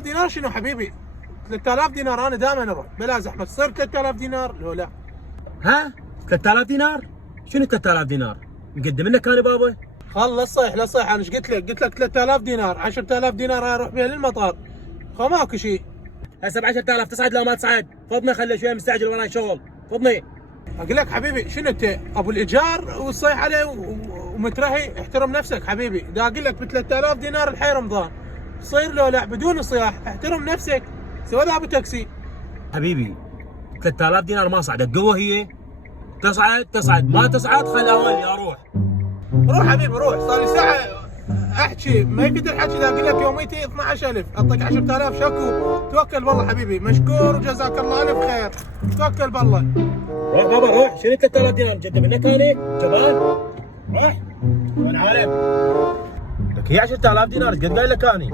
دينار شنو حبيبي؟ 3000 دينار انا دائما اروح بلا زحمه، تصير 3000 دينار لو لا. ها 3000 دينار؟ شنو 3000 دينار؟ مقدم لك انا بابا؟ خلص صيح لا صيح، انا ايش قلت لك؟ قلت لك 3000 دينار، 10000 دينار اروح بها للمطار. ماكو شيء. هسه ب 10000 تصعد لو ما تصعد؟ فضني خلي شويه مستعجل وراي شغل، فضني. اقول لك حبيبي شنو انت ابو الايجار وتصيح عليه ومترهي؟ احترم نفسك حبيبي، دا اقول لك ب 3000 دينار الحي رمضان، تصير لو لا بدون صياح، احترم نفسك، سوى لها ابو تاكسي. حبيبي 3000 دينار ما صعدت قوه هي؟ تصعد ما تصعد خل اولي اروح. روح حبيبي روح، صار لي ساعه احكي ما يقدر الحكي، اذا اقول لك يوميتي 12000 اعطيك 10000 شكو، توكل بالله حبيبي، مشكور وجزاك الله الف خير، توكل بالله. روح بابا روح، شنو 3000 دينار مقدم لك انا؟ جبان روح انا عارف لك هي 10000 دينار قد قايل لك اني.